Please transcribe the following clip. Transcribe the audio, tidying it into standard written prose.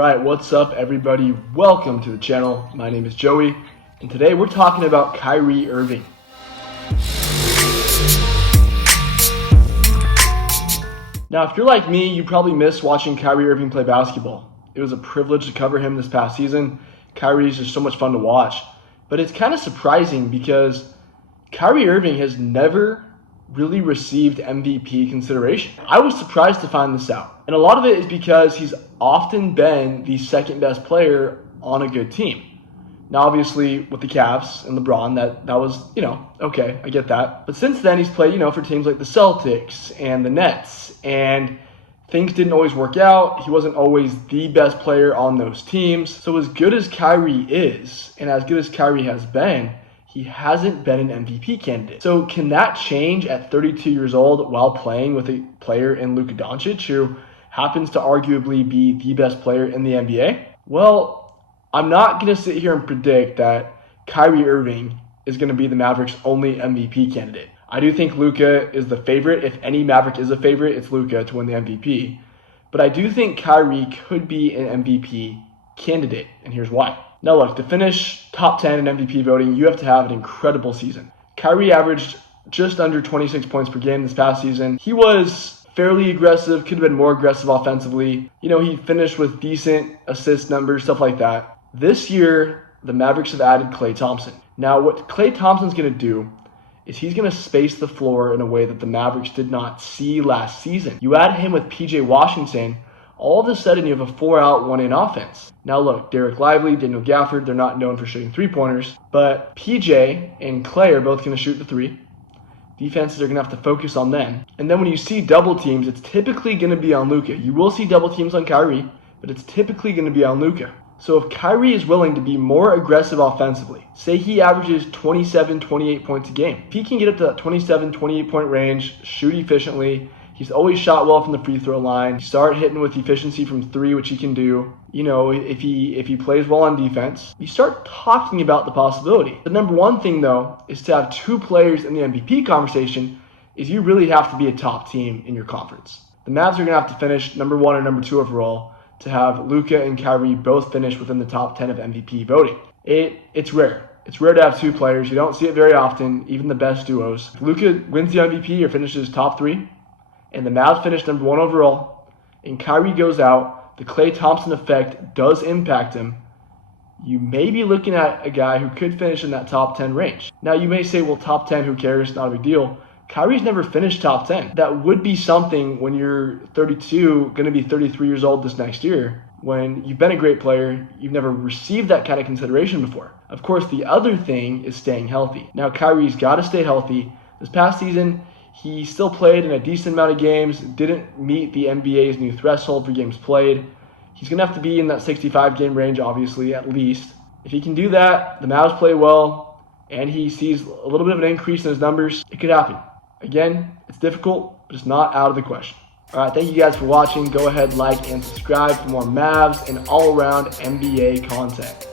Alright, what's up everybody? Welcome to the channel. My name is Joey, and today we're talking about Kyrie Irving. Now, if you're like me, you probably miss watching Kyrie Irving play basketball. It was a privilege to cover him this past season. Kyrie is just so much fun to watch. But it's kind of surprising because Kyrie Irving has never really received MVP consideration. I was surprised to find this out. And a lot of it is because he's often been the second best player on a good team. Now, obviously, with the Cavs and LeBron, that was, okay, I get that. But since then, he's played, for teams like the Celtics and the Nets, and things didn't always work out. He wasn't always the best player on those teams. So as good as Kyrie is, and as good as Kyrie has been, he hasn't been an MVP candidate. So can that change at 32 years old while playing with a player in Luka Doncic, who happens to arguably be the best player in the NBA? Well, I'm not going to sit here and predict that Kyrie Irving is going to be the Mavericks' only MVP candidate. I do think Luka is the favorite. If any Maverick is a favorite, it's Luka to win the MVP. But I do think Kyrie could be an MVP candidate, and here's why. Now look, to finish top 10 in MVP voting, you have to have an incredible season. Kyrie averaged just under 26 points per game this past season. He was fairly aggressive, could have been more aggressive offensively. He finished with decent assist numbers, stuff like that. This year, the Mavericks have added Klay Thompson. Now, what Klay Thompson's going to do is he's going to space the floor in a way that the Mavericks did not see last season. You add him with PJ Washington, all of a sudden you have a 4-out, 1-in offense. Now look, Derek Lively, Daniel Gafford, they're not known for shooting three-pointers, but PJ and Klay are both going to shoot the three. Defenses are going to have to focus on them. And then when you see double teams, it's typically going to be on Luka. You will see double teams on Kyrie, but it's typically going to be on Luka. So if Kyrie is willing to be more aggressive offensively, say he averages 27, 28 points a game, if he can get up to that 27, 28 point range, shoot efficiently, he's always shot well from the free throw line, start hitting with efficiency from three, which he can do. If he plays well on defense, you start talking about the possibility. The number one thing though is to have two players in the MVP conversation is you really have to be a top team in your conference. The Mavs are going to have to finish number one or number two overall to have Luka and Kyrie both finish within the top 10 of MVP voting. It's rare. It's rare to have two players. You don't see it very often, even the best duos. If Luka wins the MVP or finishes top three, and the Mavs finish number one overall, and Kyrie goes out, the Klay Thompson effect does impact him, you may be looking at a guy who could finish in that top 10 range. Now you may say, well, top 10, who cares? Not a big deal. Kyrie's never finished top 10. That would be something when you're 32, going to be 33 years old this next year, when you've been a great player, you've never received that kind of consideration before. Of course, the other thing is staying healthy. Now, Kyrie's got to stay healthy. This past season, he still played in a decent amount of games, didn't meet the NBA's new threshold for games played. He's going to have to be in that 65-game range, obviously, at least. If he can do that, the Mavs play well, and he sees a little bit of an increase in his numbers, it could happen. Again, it's difficult, but it's not out of the question. All right, thank you guys for watching. Go ahead, like, and subscribe for more Mavs and all-around NBA content.